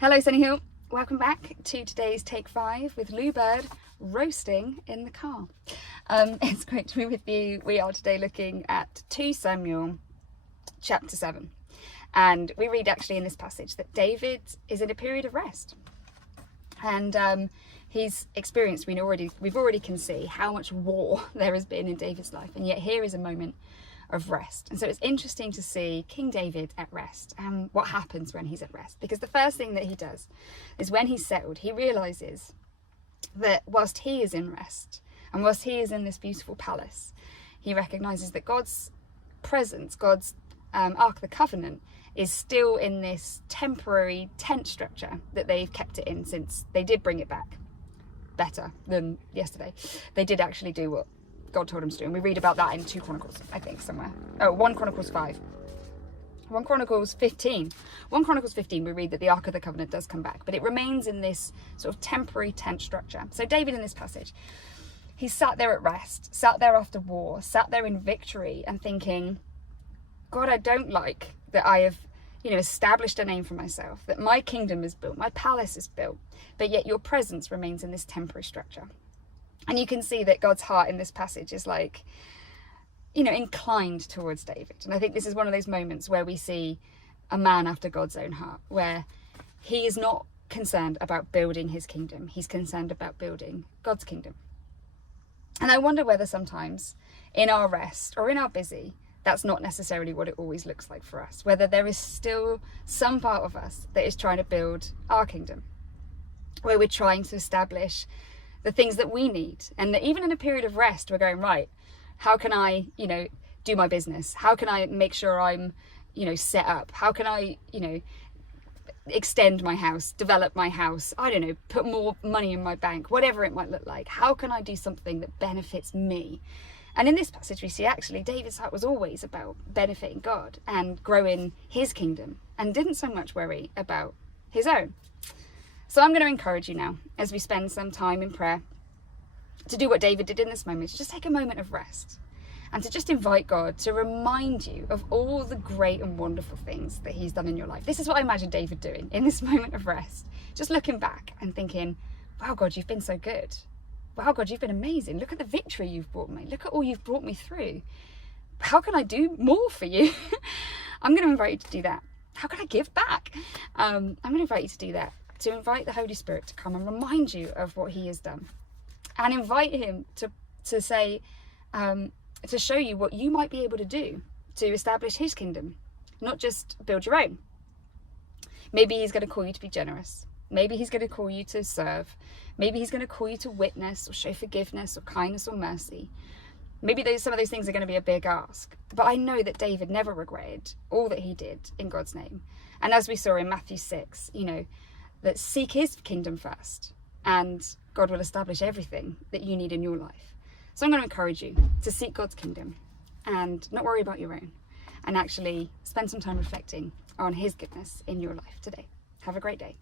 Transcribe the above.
Hello Sunny Hill, welcome back to today's Take 5 with Lou Bird roasting in the car. It's great to be with you. We are today looking at 2 Samuel chapter 7, and we read actually in this passage that David is in a period of rest, and he's experienced, we've already can see how much war there has been in David's life, and yet here is a moment of rest. And so it's interesting to see King David at rest and what happens when he's at rest, because the first thing that he does is when he's settled, he realizes that whilst he is in rest and whilst he is in this beautiful palace, he recognizes that God's presence, God's Ark of the Covenant, is still in this temporary tent structure that they've kept it in since they did bring it back better than yesterday. They did actually do what God told him to do, and we read about that in 2 Chronicles, I think, somewhere. 1 Chronicles 5. 1 Chronicles 15. 1 Chronicles 15, we read that the Ark of the Covenant does come back, but it remains in this sort of temporary tent structure. So David in this passage, he sat there at rest, sat there after war, sat there in victory and thinking, God, I don't like that I have, established a name for myself, that my kingdom is built, my palace is built, but yet your presence remains in this temporary structure. And you can see that God's heart in this passage is like, inclined towards David. And I think this is one of those moments where we see a man after God's own heart, where he is not concerned about building his kingdom. He's concerned about building God's kingdom. And I wonder whether sometimes in our rest or in our busy, that's not necessarily what it always looks like for us. Whether there is still some part of us that is trying to build our kingdom, where we're trying to establish the things that we need. And that even in a period of rest, we're going, right, how can I, do my business? How can I make sure I'm, set up? How can I, extend my house, develop my house? I don't know, put more money in my bank, whatever it might look like. How can I do something that benefits me? And in this passage, we see actually David's heart was always about benefiting God and growing his kingdom, and didn't so much worry about his own. So I'm going to encourage you now, as we spend some time in prayer, to do what David did in this moment, to just take a moment of rest and to just invite God to remind you of all the great and wonderful things that he's done in your life. This is what I imagine David doing in this moment of rest, just looking back and thinking, wow, God, you've been so good. Wow, God, you've been amazing. Look at the victory you've brought me. Look at all you've brought me through. How can I do more for you? I'm going to invite you to do that. How can I give back? I'm going to invite you to do that. To invite the Holy Spirit to come and remind you of what he has done, and invite him to say, to show you what you might be able to do to establish his kingdom, not just build your own. Maybe he's going to call you to be generous. Maybe he's going to call you to serve. Maybe he's going to call you to witness or show forgiveness or kindness or mercy. Maybe some of those things are going to be a big ask, but I know that David never regretted all that he did in God's name. And as we saw in Matthew 6, that seek his kingdom first, and God will establish everything that you need in your life. So I'm going to encourage you to seek God's kingdom and not worry about your own, and actually spend some time reflecting on his goodness in your life today. Have a great day.